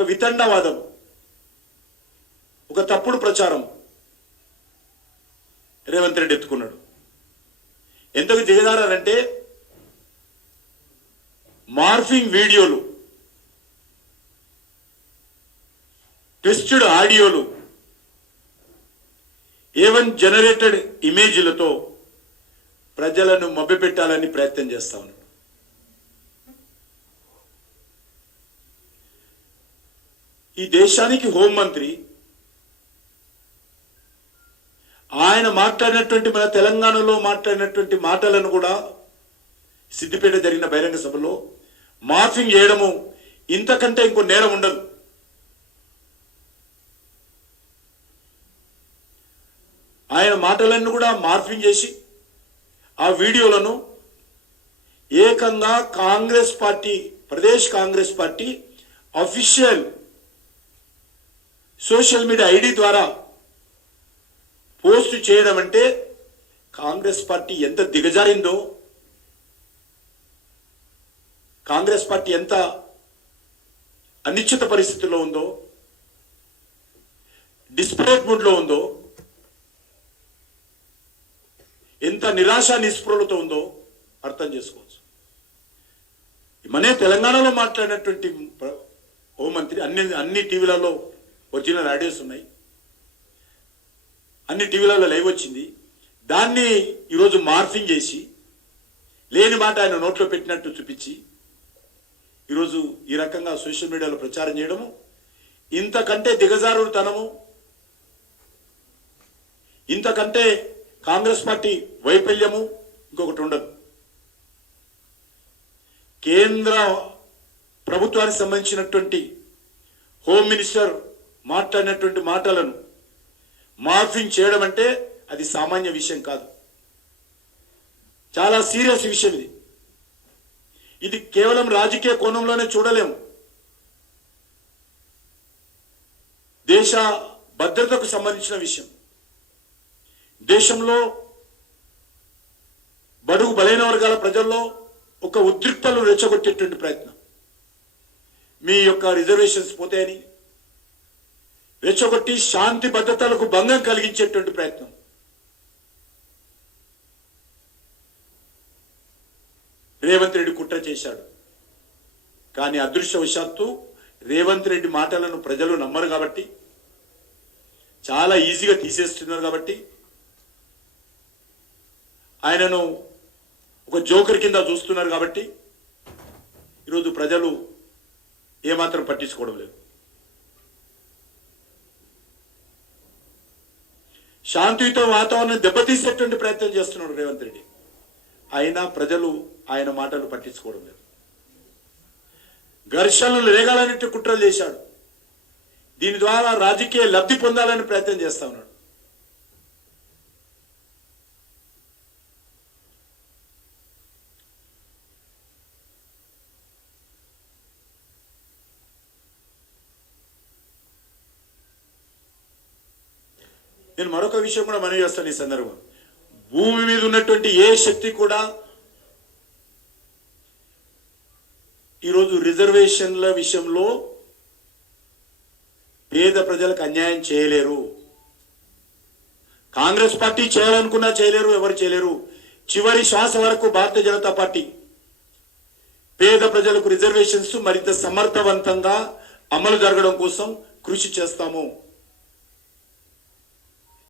ఒక వితండవాదం, ఒక తప్పుడు ప్రచారం రేవంత్ రెడ్డి ఎత్తుకున్నాడు. ఎందుకు దిగజారంటే మార్ఫింగ్ వీడియోలు, ట్విస్టెడ్ ఆడియోలు, ఏవన్ జనరేటెడ్ ఇమేజ్లతో ప్రజలను మభ్యపెట్టాలని ప్రయత్నం చేస్తా ఉన్నాడు. ఈ దేశానికి హోంమంత్రి ఆయన మాట్లాడినటువంటి, మన తెలంగాణలో మాట్లాడినటువంటి మాటలను కూడా సిద్దిపేట జరిగిన బహిరంగ సభలో మార్ఫింగ్ చేయడము ఇంతకంటే ఇంకో నేరం ఉండదు. ఆయన మాటలను కూడా మార్ఫింగ్ చేసి ఆ వీడియోలను ఏకంగా Congress party, Pradesh Congress party official social media ID ద్వారా పోస్ట్ చేయడం అంటే కాంగ్రెస్ పార్టీ ఎంత దిగజారిందో, కాంగ్రెస్ పార్టీ ఎంత అనిశ్చిత పరిస్థితుల్లో ఉందో, డిస్పరేట్ మూడ్లో ఉందో, ఎంత నిరాశ నిస్పృహలతో ఉందో అర్థం చేసుకోవచ్చు. మనే తెలంగాణలో మాట్లాడినటువంటి హోంమంత్రి అన్ని టీవీలలో ఒరిజినల్ ఆడియోస్ ఉన్నాయి, అన్ని టీవీలలో లైవ్ వచ్చింది. దాన్ని ఈరోజు మార్ఫింగ్ చేసి లేని మాట ఆయన నోట్లో పెట్టినట్టు చూపించి ఈరోజు ఈ రకంగా సోషల్ మీడియాలో ప్రచారం చేయడము ఇంతకంటే దిగజారుడుతనము, ఇంతకంటే కాంగ్రెస్ పార్టీ వైఫల్యము ఇంకొకటి ఉండదు. కేంద్ర ప్రభుత్వానికి సంబంధించినటువంటి హోమ్ మినిస్టర్ మాట్లాడినటువంటి మాటలను మార్ఫింగ్ చేయడం అంటే అది సామాన్య విషయం కాదు, చాలా సీరియస్ విషయం ఇది. ఇది కేవలం రాజకీయ కోణంలోనే చూడలేము. దేశ భద్రతకు సంబంధించిన విషయం, దేశంలో బడుగు బలైన వర్గాల ప్రజల్లో ఒక ఉద్రిక్తలు రెచ్చగొట్టేటువంటి ప్రయత్నం, మీ యొక్క రిజర్వేషన్స్ పోతాయని రెచ్చగొట్టి శాంతి భద్రతలకు భంగం కలిగించేటువంటి ప్రయత్నం. రేవంత్ రెడ్డి కుట్ర చేశాడు. కానీ అదృష్టవశాత్తు రేవంత్ రెడ్డి మాటలను ప్రజలు నమ్మరు కాబట్టి, చాలా ఈజీగా తీసేస్తున్నారు కాబట్టి, ఆయనను ఒక జోకర్ కింద చూస్తున్నారు కాబట్టి ఈరోజు ప్రజలు ఏమాత్రం పట్టించుకోవడం లేదు. శాంతియుత వాతావరణం దెబ్బతీసేటువంటి ప్రయత్నం చేస్తున్నాడు రేవంత్ రెడ్డి. అయినా ప్రజలు ఆయన మాటలు పట్టించుకోవడం లేదు. ఘర్షణలు రేగాలన్నట్టు కుట్రలు చేశాడు. దీని ద్వారా రాజకీయ లబ్ధి పొందాలని ప్రయత్నం చేస్తా ఉన్నాడు. నేను మరొక విషయం కూడా మనవి చేస్తాను ఈ సందర్భం. భూమి మీద ఉన్నటువంటి ఏ శక్తి కూడా ఈరోజు రిజర్వేషన్ల విషయంలో పేద ప్రజలకు అన్యాయం చేయలేరు. కాంగ్రెస్ పార్టీ చేయాలనుకున్నా చేయలేరు, ఎవరు చేయలేరు. చివరి శ్వాస వరకు భారతీయ జనతా పార్టీ పేద ప్రజలకు రిజర్వేషన్స్ మరింత సమర్థవంతంగా అమలు జరగడం కోసం కృషి చేస్తాము.